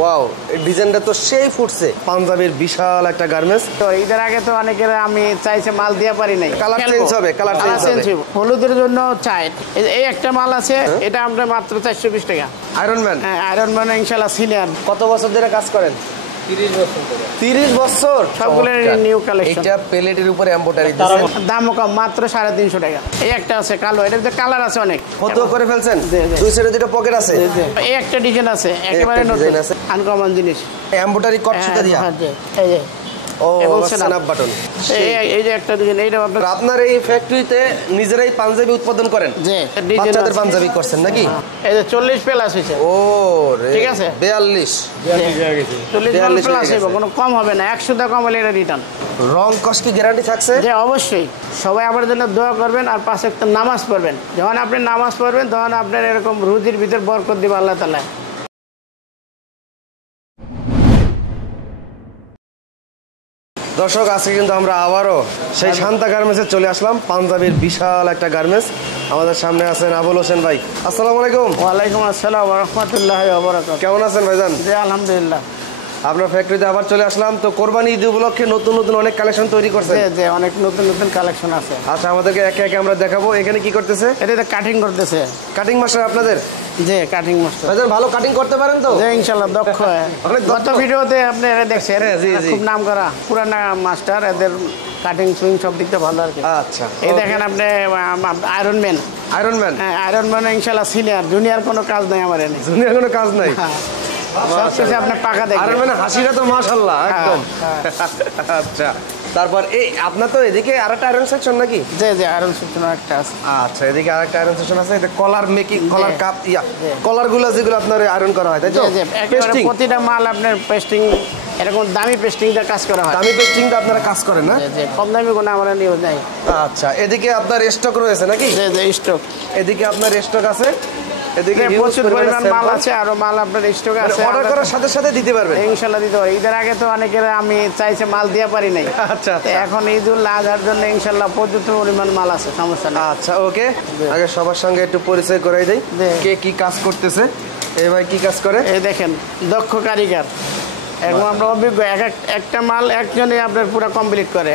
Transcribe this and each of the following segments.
Wow, এই ডিজাইনটা তো সেই ফুটছে। পাঞ্জাবির বিশাল একটা গার্মেন্টস। তো ঈদের আগে তো অনেকের আমি চাইছে মাল দিয়ে পারি নাই, কালার চেঞ্জ হবে, কালার চেঞ্জ হবে। হলুদের জন্য চাই। এই একটা মাল আছে, এটা আমরা মাত্র 420 টাকা। Iron man. হ্যাঁ, আয়রন ম্যান ইনশাআল্লাহ সিনিয়র। কত বছর ধরে কাজ করেন? 30 বছর ধরে। 30 বছর। সবগুলো নিউ কালেকশন। এটা প্লেটের উপরে এমব্রয়ডারি দিয়েছেন, দামও কম, মাত্র 350 টাকা। এই একটা আছে কালো, এটার তো কালার আছে অনেক। কত করে ফেলছেন? দুই সাইডে দুটো পকেট আছে। এই একটা ডিজাইন আছে, একেবারে নতুন আনকমন জিনিস। এমব্রয়ডারি কট সুতা দিয়া। এই যে স্ন্যাপ বাটন। এই যে একটা ডিজাইন, এইটা আপনার এই ফ্যাক্টরিতে নিজেরাই পাঞ্জাবি উৎপাদন করেন? জি, বাচ্চাদের পাঞ্জাবি করছেন নাকি? এই যে 40 প্লাস হইছে। ও রে, ঠিক আছে। 42 হয়ে গেছে। 40 প্লাস হইব, কোনো কম হবে না। 100 টাকা কম হলে এটা রিটার্ন। রং কষ্ট কি গ্যারান্টি থাকছে? জি, অবশ্যই। সবাই আমার জন্য দোয়া করবেন আর 5 ওয়াক্ত নামাজ পড়বেন। যখন আপনি নামাজ পড়বেন তখন আপনার এরকম রুজির ভিতর বরকত দিবে আল্লাহ তাআলা। দর্শক, আজকে কিন্তু আমরা আবারও সেই শান্তা গার্মেন্টসে চলে আসলাম। পাঞ্জাবির বিশাল একটা গার্মেন্টস। আমাদের সামনে আছেন আবুল হোসেন ভাই। আসসালামু আলাইকুম। ওয়ালাইকুম আসসালাম ওয়া রাহমাতুল্লাহি ওয়া বারাকাতুহু। কেমন আছেন ভাইজান? জি, আলহামদুলিল্লাহ। আপনার ফ্যাক্টরিতে আবার চলে আসলাম। তো কোরবানি ঈদ উপলক্ষে নতুন নতুন অনেক কালেকশন তৈরি করছেন। জি জি, অনেক নতুন নতুন কালেকশন আছে। আচ্ছা, আমাদেরকে একে একে আমরা দেখাবো। এখানে কি করতেছে? এটা কাটিং করতেছে। কাটিং মাস্টার আপনাদের? জি, কাটিং মাস্টার। ভাইজান ভালো কাটিং করতে পারেন তো? জি, ইনশাআল্লাহ দক্ষ। গত ভিডিওতে আপনি এটা দেখছেন, খুব নাম করা পুরানা মাস্টার। এদের কাটিং সুইং সব দিকটা ভালো আর কি। আচ্ছা, এই দেখেন আপনি আয়রন ম্যান। Iron man? হ্যাঁ, আয়রন ম্যান ইনশাআল্লাহ সিনিয়র। জুনিয়র কোনো কাজ নাই আমার এনে। জুনিয়র কোনো কাজ নাই? সবকিছু আপনি পাকা দেখেন। আয়রন ম্যান হাসিটা তো মাশাআল্লাহ একদম। আচ্ছা, তারপর এই আপনার তো এদিকে আরেকটা আয়রন সেকশন নাকি? জি জি, আয়রন সেকশন একটা আছে। আচ্ছা, এদিকে আরেকটা আয়রন সেকশন আছে। এটা কলার মেকিং, কলার কাপ, কলারগুলো যেগুলো আপনার আয়রন করা হয়, তাই তো? জি, একেবারে প্রতিটা মাল আপনার পেস্টিং, এরকম দামি পেস্টিং দিয়ে কাজ করা হয়। দামি পেস্টিং দিয়ে আপনারা কাজ করেন না? জি, কম দামি কোনো আমরা নিয়ে নাই। আচ্ছা, এদিকে আপনার স্টক রয়েছে নাকি? জি জি, স্টক। এদিকে আপনার স্টক আছে, এদিকে প্রচুর পরিমাণ মাল আছে, আরো মাল আপনার স্টক আছে। অর্ডার করার সাথে সাথে দিতে পারবেন? ইনশাআল্লাহ দিতে পারি। ঈদের আগে তো অনেকের আমি চাইছে মাল দিয়ে পারি নাই। আচ্ছা, এখন ঈদুল আজহার জন্য ইনশাআল্লাহ পর্যাপ্ত পরিমাণ মাল আছে, সমস্যা নেই। আচ্ছা, ওকে। আগে সবার সঙ্গে একটু পরিচয় করাই দেই, কে কি কাজ করতেছে। এই ভাই কি কাজ করে? এই দেখেন, দক্ষ কারিগর। এখন আমরা অভিজ্ঞ, একটা মাল একজনই আপনার পুরো কমপ্লিট করে।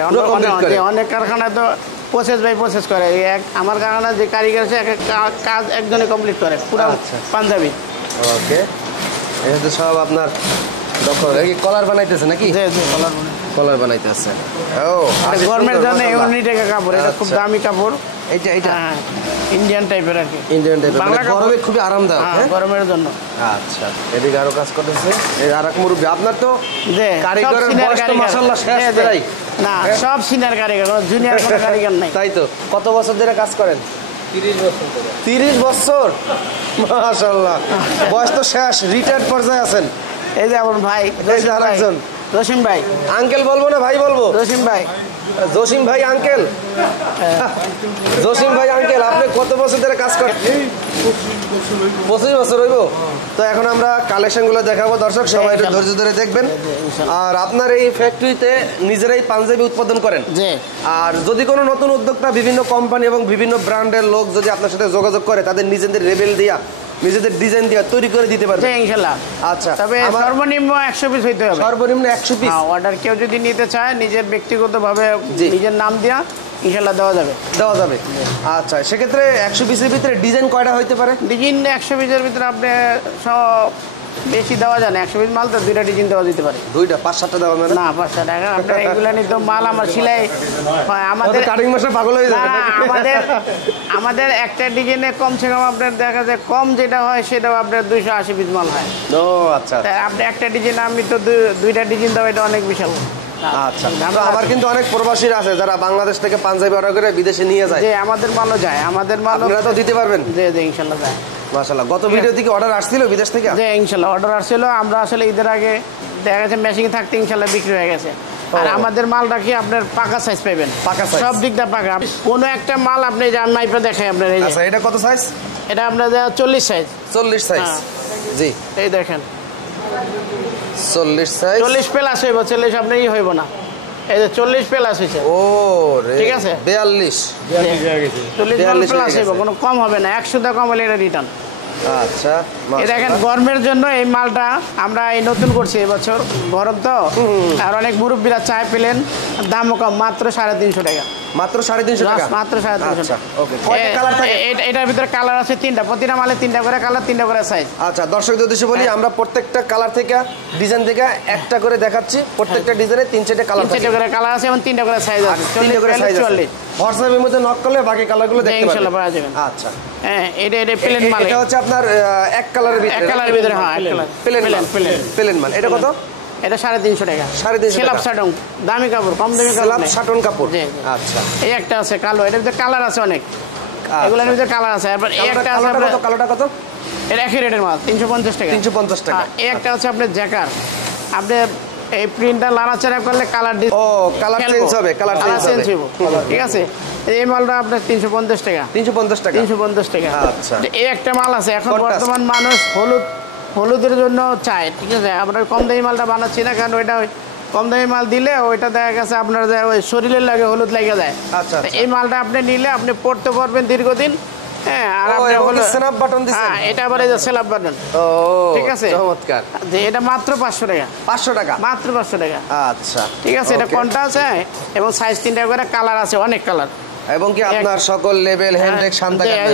অনেক কারখানায় তো প্রসেস বাই প্রসেস করে। আমার কারখানা যে কারিগর আছে, কাজ একজনে কমপ্লিট করে পুরো পাঞ্জাবি। ওকে, এটা তো সব আপনার দক্ষ। কলার বানাইতেছে নাকি? জি জি, কলার বানাইতেছে। ও, গরমের জন্য 19 টাকা কাপড়। এটা খুব দামি কাপড়। এইটা ইন্ডিয়ান টাইপের আর কি। ইন্ডিয়ান টাইপের, বাংলা গরমে খুবই আরামদায়ক। হ্যাঁ, গরমের জন্য। আচ্ছা, এদিকে আরো কাজ করতেছে। এই আরেক মুরব্বি আপনার তো কারিগরের বয়স তো মাশাআল্লাহ শেষ প্রায়। না, সব সিনিয়র কারিগর, জুনিয়র কোনো কারিগর নাই। তাই তো। কত বছর ধরে কাজ করেন? 30 বছর ধরে। 30 বছর, মাশাআল্লাহ। বয়স তো শেষ, রিটায়ার্ড পর্যায়ে আছেন। এই যে আমার ভাই আরেকজন জসিম ভাই। আঙ্কেল বলবো না ভাই বলবো? জসিম ভাই। জসিম ভাই আঙ্কেল। জসিম ভাই আঙ্কেল, আপনি কত বছর ধরে কাজ করেন? 25 বছর হইব। তো এখন আমরা কালেকশনগুলো দেখাবো। দর্শক সবাই একটু ধৈর্য ধরে দেখবেন। আর আপনার এই ফ্যাক্টরিতে নিজেরাই পাঞ্জাবি উৎপাদন করেন? জি। আর যদি কোনো নতুন উদ্যোক্তা, বিভিন্ন কোম্পানি এবং বিভিন্ন ব্র্যান্ডের লোক যদি আপনার সাথে যোগাযোগ করে, তাদের নিজেদের লেবেল দিয়া, নিজেদের ডিজাইন দিয়া তৈরি করে দিতে পারবে? ইনশাআল্লাহ। আচ্ছা, তবে সর্বনিম্ন 100 পিস হইতে হবে। সর্বনিম্ন 100 পিস অর্ডার কেউ যদি নিতে চায়, নিজের ব্যক্তিগতভাবে নিজের নাম দিয়া ইনশাআল্লাহ দেওয়া যাবে। আচ্ছা, সেক্ষেত্রে 100 পিসের ভিতরে ডিজাইন কয়টা হইতে পারে? ডিজাইন 100 পিসের ভিতরে আপনি সব বেশি দেওয়া যায় না। 100 পিস মাল তো 2টা ডিজাইন দেওয়া যেতে পারে। 2টা 5-7টা দেওয়া মানে? না, 5-7 টাকা। আপনার এগুলা নিয়ে তো মাল আমার সেলাই আমাদের কাটিং মাস্টার পাগল হয়ে যাবে। আমাদের একটা ডিজাইনে কমসে কম আপনার দেখা যায়, কম যেটা হয় সেটাও আপনার 280 পিস মাল হয়। ও আচ্ছা, আপনি একটা ডিজাইন, আমি তো 2টা ডিজাইন দেওয়া, এটা অনেক বিশাল। আচ্ছা, আবার কিন্তু অনেক প্রবাসীরা আছে যারা বাংলাদেশ থেকে পাঞ্জাবি অর্ডার করে বিদেশে নিয়ে যায়। যে আমাদের মালও যায়, আমাদের মাল আপনারা তো দিতে পারবেন? জি জি, ইনশাআল্লাহ যায়। মাশাআল্লাহ। গত ভিডিও থেকে অর্ডার আসছিল বিদেশ থেকে? জি, ইনশাআল্লাহ অর্ডার আসছিল। আমরা আসলে ঈদের আগে দেখা গেছে মেশিং থাকতে ইনশাআল্লাহ বিক্রি হয়ে গেছে। আর আমাদের মাল রাখি আপনার পাকা সাইজ পাবেন, পাকা সাইজ, সব দিক দিয়ে পাকা। কোনো একটা মাল আপনি যান মাইপে দেখাই আপনার। এই যে আচ্ছা, এটা কত সাইজ? এটা আপনার 40 সাইজ। 40 সাইজ? জি, এই দেখেন 40 সাইজ। 40 প্লাস হইব, 40 আপনার হইব না। এই যে 40 প্লাস হইছে। ও রে, ঠিক আছে। 42 40 প্লাস হইব, কোনো কম হবে না। 100 টাকা কম হলে এটা রিটার্ন। আচ্ছা, এই দেখেন গরমের জন্য এই মালটা আমরা এই নতুন করছি এবছর, গরম তো আর অনেক মুরব্বীরা চায় পেলেন, দামও কম, মাত্র 350 টাকা। মাত্র 350 টাকা, মাত্র 350 আচ্ছা, টাকা। ওকে। কয়টা কালার থাকে? এটার ভিতরে কালার আছে 3টা, প্রতিটা মালে 3টা করে কালার, 3টা করে সাইজ। আচ্ছা, দর্শকদের উদ্দেশ্যে বলি, আমরা প্রত্যেকটা কালার থেকে ডিজাইন থেকে একটা করে দেখাচ্ছি, প্রত্যেকটা ডিজাইনে 3-4টা কালার থাকে, 3-4টা করে কালার আছে এবং 3টা করে সাইজ আছে, 3টা করে সাইজ আছে। হোয়াটসঅ্যাপের মধ্যে নক করলে বাকি কালারগুলো দেখতে পারবেন ইনশাআল্লাহ পাওয়া যাবে। আচ্ছা, হ্যাঁ, এটা প্লেন মাল, এটা হচ্ছে আপনার এক কালারের ভিতরে, এক কালারের ভিতরে, হ্যাঁ, এক কালার, প্লেন মাল। এটা কত? এটা 350 টাকা। 350 সেলাপ টাকা, শাটন, দামি কাপড়, কম দামি কাপড়, সেলাপ শাটন কাপড়। আচ্ছা, এই একটা আছে কালো, এটার ভিতরে কালার আছে অনেক, এগুলোর ভিতরে কালার আছে। আর এই একটা আছে আপনার, কালোটা কত? এটা একই রেটের মাল, 350 টাকা। 350 টাকা। এই একটা আছে আপনার জ্যাকার, আপনি এই প্রিন্টটা লাড়াচাড়া করলে কালার, ও কালার চেঞ্জ হবে, কালার চেঞ্জ হবে, ঠিক আছে। এই মালটা আপনার 350 টাকা। 350 টাকা, 350 টাকা। আচ্ছা, এই একটা মাল আছে, এখন বর্তমান মানুষ হলুদের জন্য চায়, ঠিক আছে। আমরা কম দামি মালটা বানাচ্ছি না, কারণ ওইটা কম দামি মাল দিলে ওইটা দেখা গেছে আপনার ওই শরীরের লাগে হলুদ লেগে যায়। আচ্ছা, এই মালটা আপনি নিলে আপনি পড়তে পারবেন দীর্ঘদিন। হ্যাঁ, আর আপনি স্ন্যাপ বাটন দিছেন। হ্যাঁ, এটা আবার এই যে স্ন্যাপ বাটন। ও ঠিক আছে, চমৎকার। যে এটা মাত্র 500 টাকা। 500 টাকা, মাত্র 500 টাকা। আচ্ছা, ঠিক আছে। এটা কোনটা আছে এবং সাইজ 3টা করে কালার আছে, অনেক কালার, এবং কি আপনার সকল লেভেল হ্যান্ডব্রেক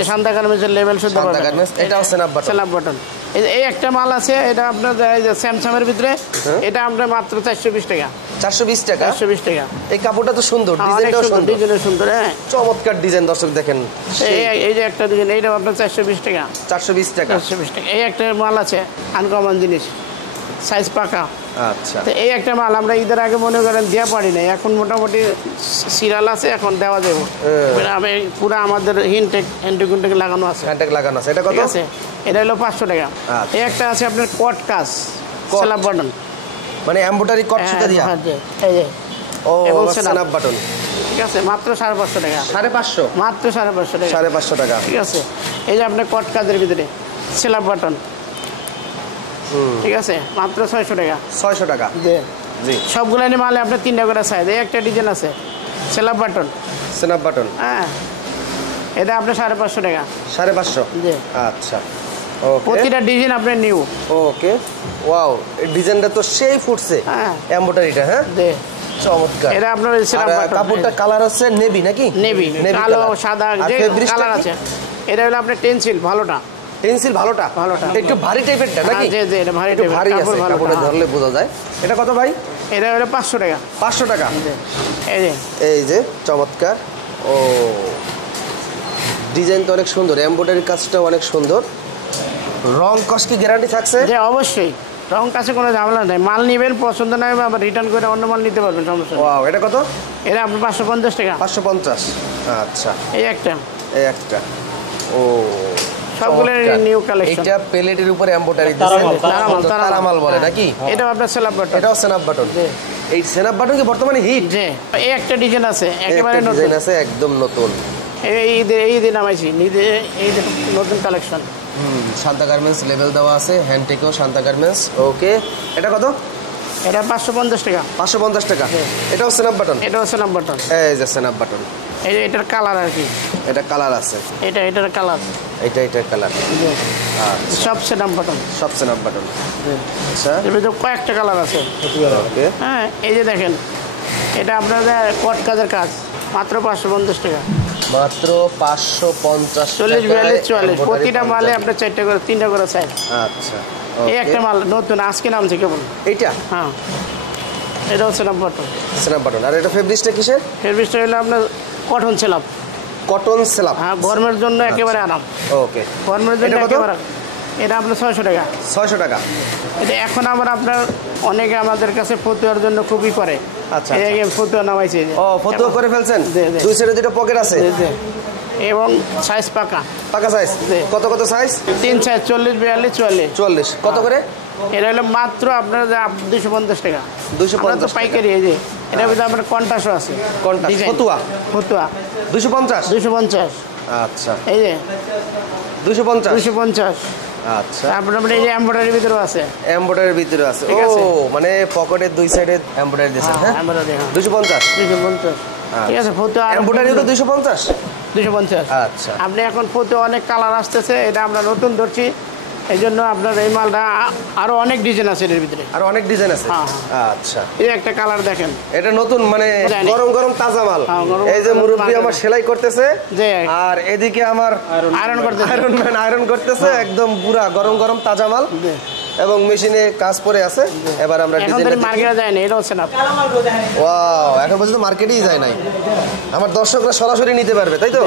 শান্তা গার্মেন্টসের লেভেল শুদ্ধ পাবেন। এটাও স্ন্যাপ বাটন, স্ন্যাপ বাটন। এই একটা মাল আছে, এটা আপনার এই যে স্যামসাংয়ের ভিতরে, এটা আমরা মাত্র 420 টাকা। 420 টাকা, 420 টাকা। এই কাপড়টা তো সুন্দর, ডিজাইনটাও সুন্দর, ডিজাইনও সুন্দর, হ্যাঁ, চমৎকার ডিজাইন। দর্শক দেখেন, এই যে একটা ডিজাইন, এইটা আপনার 420 টাকা। 420 টাকা, 420 টাকা। এই একটা মাল আছে আনকমন জিনিস, সাইজ পাকা। আচ্ছা, তো এই একটা মাল আমরা ঈদের আগে মনে করেন দেওয়া পারি না, এখন মোটামুটি সিরিয়াল আছে, এখন দেওয়া যাবে। আমি পুরো আমাদের হ্যান্ডটেক লাগানো আছে, লাগানো আছে। এটা কত আছে? এটা হলো 500 টাকা। এই একটা আছে আপনার কট কাজ, স্ল্যাব বাটন, মানে এমব্রয়ডারি কট সুতা দিয়া, এই যে ও স্ন্যাপ বাটন, ঠিক আছে, মাত্র 550 টাকা। 550, মাত্র 550 টাকা, 550 টাকা, ঠিক আছে। এই যে আপনার কট কাজের ভিতরে স্ল্যাব বাটন, ঠিক আছে, মাত্র 600 টাকা। 600 টাকা, জি। সবগুলো মালে আপনার 3টা করে সাইজ। এই একটা ডিজাইন আছে স্ল্যাব বাটন, স্ন্যাপ বাটন, হ্যাঁ, এটা আপনার 550 টাকা। 550, জি। আচ্ছা, ওকে। প্রতিটা ডিজাইন আপনার নিউ। ওকে, ওয়াও, এই ডিজাইনটা তো সেই ফুটছে, হ্যাঁ, এমব্রয়ডারিটা, হ্যাঁ, জি, চমৎকার। এটা আপনার স্ল্যাব বাটন। কাপড়টা কালার হচ্ছে নেভি নাকি? নেভি, কালো, সাদা, যে কালার আছে। এটা হলো আপনার টেনসিল, ভালোটা। পেন্সিল ভালোটা, একটু ভারী টাইপেরটা নাকি? জি জি, এটা ভারী, ভারী আছে, কাপড়ে ধরলে বোঝা যায়। এটা কত ভাই? এটা হলো 500 টাকা। 500 টাকা। এই যে চমৎকার, ও ডিজাইন তো অনেক সুন্দর, এমব্রয়ডারি কাজটা অনেক সুন্দর। রং কস কি গ্যারান্টি থাকছে? যে অবশ্যই, রং কাছে কোনো ঝামেলা নেই। মাল নেবেন, পছন্দ না হবে আবার রিটার্ন করে অন্য মাল নিতে পারবেন, সমস্যা নেই। ওয়াও, এটা কত? এটা আপনার 550 টাকা। 550, আচ্ছা। এই একটা, ও সবগুলো নিউ কালেকশন। এটা প্লেটের উপরে এমব্রয়ডারি দিয়েছেন, তারামাল বলে নাকি? এটা আপনার স্ন্যাপ বাটন। এটাও স্ন্যাপ বাটন। এই স্ন্যাপ বাটন কি বর্তমানে হিট? জি। এই একটা ডিজাইন আছে, একেবারে নতুন ডিজাইন আছে, একদম নতুন। এই দিন নামাইছি নিজে, এই নতুন কালেকশন। শান্তা গার্মেন্টস লেভেল দেওয়া আছে, হ্যান্ডটেকও শান্তা গার্মেন্টস। ওকে, এটা কত? এটা 550 টাকা। 550 টাকা। এটাও স্ন্যাপ বাটন? এটাও স্ন্যাপ বাটন। এই যে স্ন্যাপ বাটন, এটার কালার আর কি, এটা কালার আছে, এটার কালার, এটার কালার, সব স্ন্যাপ বাটন, সব স্ন্যাপ বাটন। আচ্ছা, এর ভিতরে কয়েকটা কালার আছে। ওকে, হ্যাঁ, এই যে দেখেন, এটা আপনাদের কট কাজের কাজ, মাত্র 550 টাকা। মাত্র 550, 40, 42, 44, প্রতিটা মালে আপনার 4টা করে, 3টা করে সাইজ। আচ্ছা, এই একটা মাল নতুন আজকে নামছে কেবল, এইটা, হ্যাঁ, এটাও স্ন্যাপ বাটন। Snap button. আর এটা ফেব্রিক্সটা কিসের? ফেব্রিক্সটা হলো আপনার কটন স্ল্যাব। কটন স্ল্যাব, হ্যাঁ, গরমের জন্য একেবারে আরাম। ওকে, গরমের জন্য একেবারে। এটা আপনার 600 টাকা। 600 টাকা। এটা এখন আবার আপনার অনেকে আমাদের কাছে ফতুয়ার জন্য খুবই করে। আচ্ছা, ফতুয়া নামাইছে। ও, ফতুয়া করে ফেলছেন? দুই সাইডে দুটো পকেট আছে এবং সাইজ পাকা, পাকা সাইজ। কত কত সাইজ? 3 সাইজ, 40, 42, 44। 44 কত করে? এটা হলো মাত্র আপনার 250 টাকা। 250 পাইকারি। এই যে এটার ভিতরে আপনার কন্টাসও আছে, ফতুয়া 250, 250। আচ্ছা, এই যে 250। আচ্ছা, তারপরে আপনার এই যে এমব্রয়ডারির ভিতরে আছে, এমব্রয়ডারির ভিতরে আছে। ও, মানে পকেটের দুই সাইডে এমব্রয়ডারি দিয়েছেন, হ্যাঁ, 250। 250, ঠিক আছে। ফতুয়া এমব্রয়ডারিও তো 250। 250। আচ্ছা, আপনি এখন ফটো অনেক কালার আসতেছে, এটা আমরা নতুন ধরছি, এই জন্য আপনার এই মালটা আরো অনেক ডিজাইন আছে এর ভিতরে, আর অনেক ডিজাইন আছে। হ্যাঁ। আচ্ছা, এই একটা কালার দেখেন, এটা নতুন মানে গরম গরম তাজা মাল। এই যে মুরব্বি আমার সেলাই করতেছে, আর এদিকে আমার আয়রন করতেছে, একদম পুরা গরম গরম তাজা মাল এবং মেশিনে কাজ পরে আছে। এবার আমরা ডিজাইনটা মার্কেটে যায় না, এটা হচ্ছে না। ওয়াও, এখন পর্যন্ত মার্কেটেই যায় নাই। আমার দর্শকরা সরাসরি নিতে পারবে, তাই তো?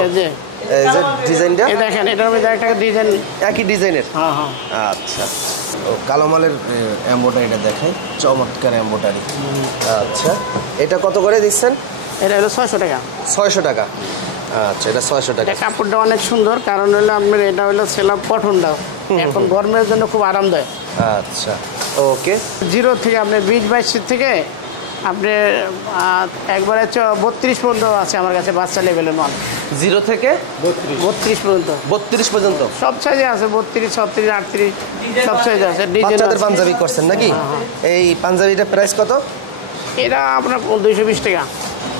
এই যে ডিজাইনটা দেখেন, এটার মধ্যে একটা ডিজাইন, একই ডিজাইনের। আচ্ছা, ও কালো মালের এমব্রয়ডারিটা দেখাই, চমৎকার এমব্রয়ডারি। আচ্ছা, এটা কত করে দিচ্ছেন? এটা হলো 600 টাকা। 600 টাকা। আচ্ছা, এটা 600 টাকা। কাপড়টা অনেক সুন্দর, কারণ হলো আপনার এটা হলো সেলাপ কটনটা, এখন গরমের জন্য খুব আরামদায়ক। আচ্ছা, ওকে। 0 থেকে আপনি 20-22 থেকে আপনি একবারে 32 পর্যন্ত আছে আমার কাছে, বাচ্চা লেভেলের মাল। 0 থেকে 32 পর্যন্ত। 32 পর্যন্ত সব সাইজে আছে, 32, 36, 38 সব সাইজে আছে। বাচ্চাদের পাঞ্জাবি করছেন নাকি? এই পাঞ্জাবিটা প্রাইস কত? এটা আপনার 220 টাকা।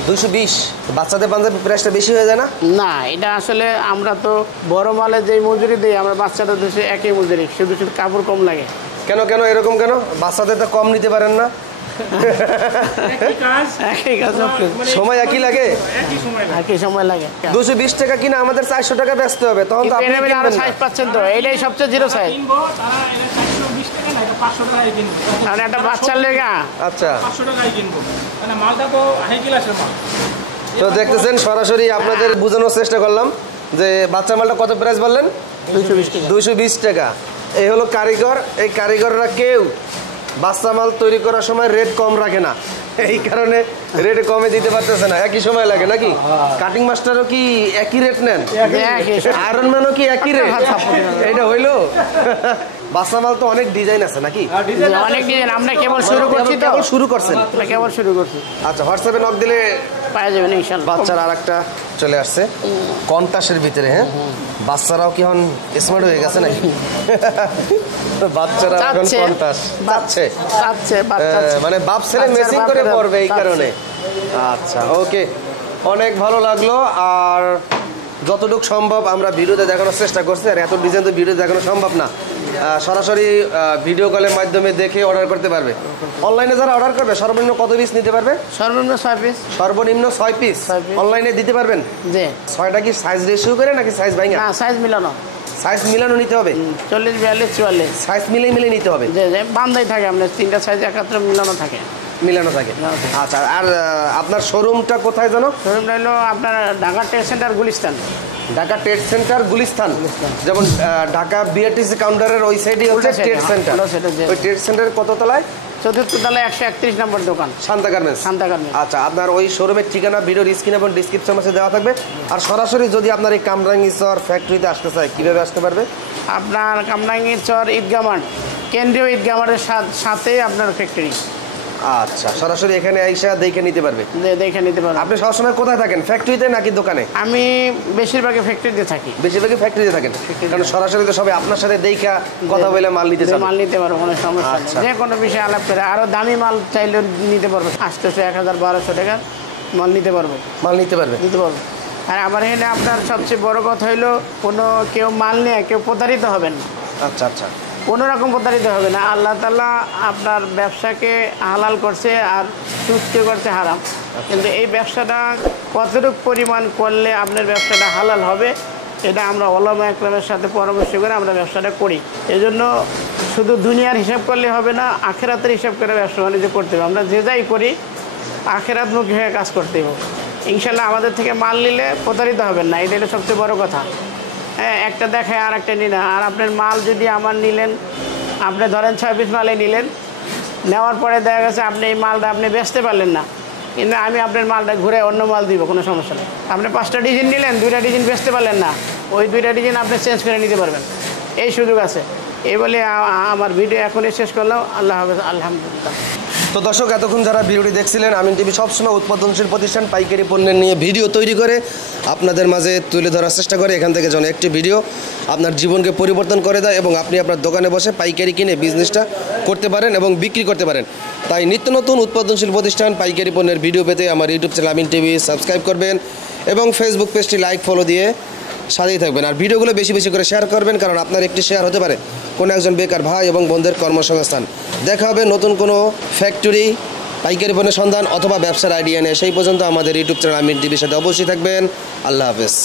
220? বাচ্চাদের পাঞ্জাবি প্রাইসটা বেশি হয়ে যায় না? না, এটা আসলে আমরা তো বড় মালে যে মজুরি দিই, আমরা বাচ্চাদের দেশে একই মজুরি, শুধু শুধু কাপড় কম লাগে। কেন এরকম কেন? বাচ্চাদের তো কম নিতে পারেন না? সময় একই লাগে, একই সময় লাগে। 220 টাকা কিনা আমাদের 400 টাকা বেচতে হবে, তখন তো আপনি কিনবেন না। সাইজ পাচ্ছেন তো, এটাই সবচেয়ে জিরো সাইজ। আর একটা বাচ্চার লেগা। আচ্ছা, তো দেখতেছেন সরাসরি আপনাদের বোঝানোর চেষ্টা করলাম যে বাচ্চা মালটা কত প্রাইস বললেন? 220 টাকা। এই হলো কারিগর। এই কারিগররা কেউ বাচ্চা মাল তৈরি করার সময় রেট কম রাখে না, এই কারণে রেট কমে দিতে পারতেছে না। একই সময় লাগে নাকি? কাটিং মাস্টারও কি একই রেট নেন? আয়রন ম্যানও কি একই রেট? এইটা হইলো? বাচ্চা মাল তো অনেক ডিজাইন আছে নাকি? অনেক ডিজাইন, আমরা কেবল শুরু করছি, তো কেবল শুরু করছেন? কেবল শুরু করছি। আচ্ছা, হোয়াটসঅ্যাপে নক দিলে পাওয়া যাবে না ইনশাআল্লাহ। বাচ্চার আরেকটা চলে আসছে কন্টাসের ভিতরে। হ্যাঁ, বাচ্চারাও কি এখন স্মার্ট হয়ে গেছে নাকি? বাচ্চারা এখন কন্টাস চাচ্ছে, মানে বাপ ছেলে মেসিং করে পড়বে এই কারণে। আচ্ছা, ওকে, অনেক ভালো লাগলো। আর যতটুকু সম্ভব আমরা ভিডিওতে দেখানোর চেষ্টা করছি, আর এত ডিজাইন তো ভিডিও দেখানো সম্ভব না। সরাসরি ভিডিও কলের মাধ্যমে দেখে অর্ডার করতে পারবে। অনলাইনে যারা অর্ডার করবে সর্বনিম্ন কত পিস নিতে পারবে? সর্বনিম্ন 6 পিস। সর্বনিম্ন 6 পিস অনলাইনে দিতে পারবেন? জি। 6টা কি সাইজ রেশিও করে নাকি সাইজ ভাঙা? না, সাইজ মিলানো। সাইজ মিলানো নিতে হবে? 40, 42, 44 সাইজ মিলে নিতে হবে। জি, বান্ধাই থাকে, আপনার 3টা সাইজ একত্রে মিলানো থাকে। আচ্ছা, আর আপনার শোরুমটা কোথায় জানো? শোরুমটা হলো আপনার Dhaka trade centre Gulistan. Dhaka trade centre Gulistan, যেমন ঢাকা বিআরটিসি কাউন্টারের ওই সাইডে হচ্ছে ট্রেড সেন্টার। ওই ট্রেড সেন্টারের কত তলায়? 4th তলায় 131 নম্বর দোকান, শান্তা গার্মেন্টস। আচ্ছা, আপনার ওই শোরুমের ঠিকানা ভিডিওর স্ক্রিন এবং ডিসক্রিপশন বক্সে দেওয়া থাকবে। আর সরাসরি যদি আপনার এই কামরাঙ্গীরচর ফ্যাক্টরিতে আসতে চায়, কিভাবে আসতে পারবে? আপনার কামরাঙ্গীরচর ঈদগাহ মাঠ, কেন্দ্রীয় ঈদগাহ মাঠের সাথে আপনার ফ্যাক্টরি। আচ্ছা, সরাসরি এখানে আইসা দেখে নিতে পারবে? দেখে নিতে পারবে। আপনি সবসময় কোথায় থাকেন, ফ্যাক্টরিতে নাকি দোকানে? আমি বেশিরভাগই ফ্যাক্টরিতে থাকি। বেশিরভাগই ফ্যাক্টরিতে থাকেন, কারণ সরাসরি তো সবাই আপনার সাথে দেখা কথা বলে মাল নিতে চান। মাল নিতে পারবো, কোনো সমস্যা নেই। যে কোনো বিষয়ে আলাপ করে আরো দামি মাল চাইলে নিতে পারবো। 800-1200 টাকার মাল নিতে পারবো। নিতে পারবো। আর আমার এখানে আপনার সবচেয়ে বড় কথা হইলো কেউ মাল নিয়ে কেউ প্রতারিত হবেন না। আচ্ছা, কোনো রকম প্রতারিত হবে না। আল্লাহ তাআলা আপনার ব্যবসাকে হালাল করছে আর সুস্থ করছে হারাম, কিন্তু এই ব্যবসাটা কতটুকু পরিমাণ করলে আপনার ব্যবসাটা হালাল হবে, এটা আমরা ওলামা একরামের সাথে পরামর্শ করে আমরা ব্যবসাটা করি। এই জন্য শুধু দুনিয়ার হিসাব করলে হবে না, আখেরাতের হিসাব করে ব্যবসা বাণিজ্য করতে হবে। আমরা যে যাই করি আখেরাতমুখী হয়ে কাজ করতে হবে। ইনশাল্লাহ আমাদের থেকে মাল নিলে প্রতারিত হবেন না, এটা হলো সবচেয়ে বড় কথা। হ্যাঁ, একটা দেখায় আর একটা নিন। আর আপনার মাল যদি আমার নিলেন, আপনি ধরেন 6 পিস মালে নিলেন, নেওয়ার পরে দেখা গেছে আপনি এই মালটা আপনি বেচতে পারলেন না, কিন্তু আমি আপনার মালটা ঘুরে অন্য মাল দিব, কোনো সমস্যা নেই। আপনি 5টা ডিজাইন নিলেন, 2টা ডিজাইন বেচতে পারলেন না, ওই 2টা ডিজাইন আপনি চেঞ্জ করে নিতে পারবেন, এই সুযোগ আছে। এই বলে আমার ভিডিও এখনই শেষ করলাম। আল্লাহ হাফেজ। আলহামদুলিল্লাহ। তো দর্শক, এতক্ষণ যারা ভিডিওটি দেখছিলেন, আমিন টিভি সবসময় উৎপাদনশীল প্রতিষ্ঠান, পাইকারি পণ্যের নিয়ে ভিডিও তৈরি করে আপনাদের মাঝে তুলে ধরার চেষ্টা করে। এখান থেকে যেন একটি ভিডিও আপনার জীবনকে পরিবর্তন করে দেয় এবং আপনি আপনার দোকানে বসে পাইকারি কিনে বিজনেসটা করতে পারেন এবং বিক্রি করতে পারেন। তাই নিত্য নতুন উৎপাদনশীল প্রতিষ্ঠান পাইকারি পণ্যের ভিডিও পেতে আমার ইউটিউব চ্যানেল আমিন টিভি সাবস্ক্রাইব করবেন এবং ফেসবুক পেজটি লাইক ফলো দিয়ে সাথেই থাকবেন। আর ভিডিওগুলো বেশি বেশি করে শেয়ার করবেন, কারণ আপনার একটি শেয়ার হতে পারে কোনো একজন বেকার ভাই এবং বোনদের কর্মসংস্থান। দেখা হবে নতুন কোনো ফ্যাক্টরি, পাইকারি পণ্যের সন্ধান অথবা ব্যবসার আইডিয়া নিয়ে। সেই পর্যন্ত আমাদের ইউটিউব চ্যানেল আমির টিভির সাথে অবশ্যই থাকবেন। আল্লাহ হাফেজ।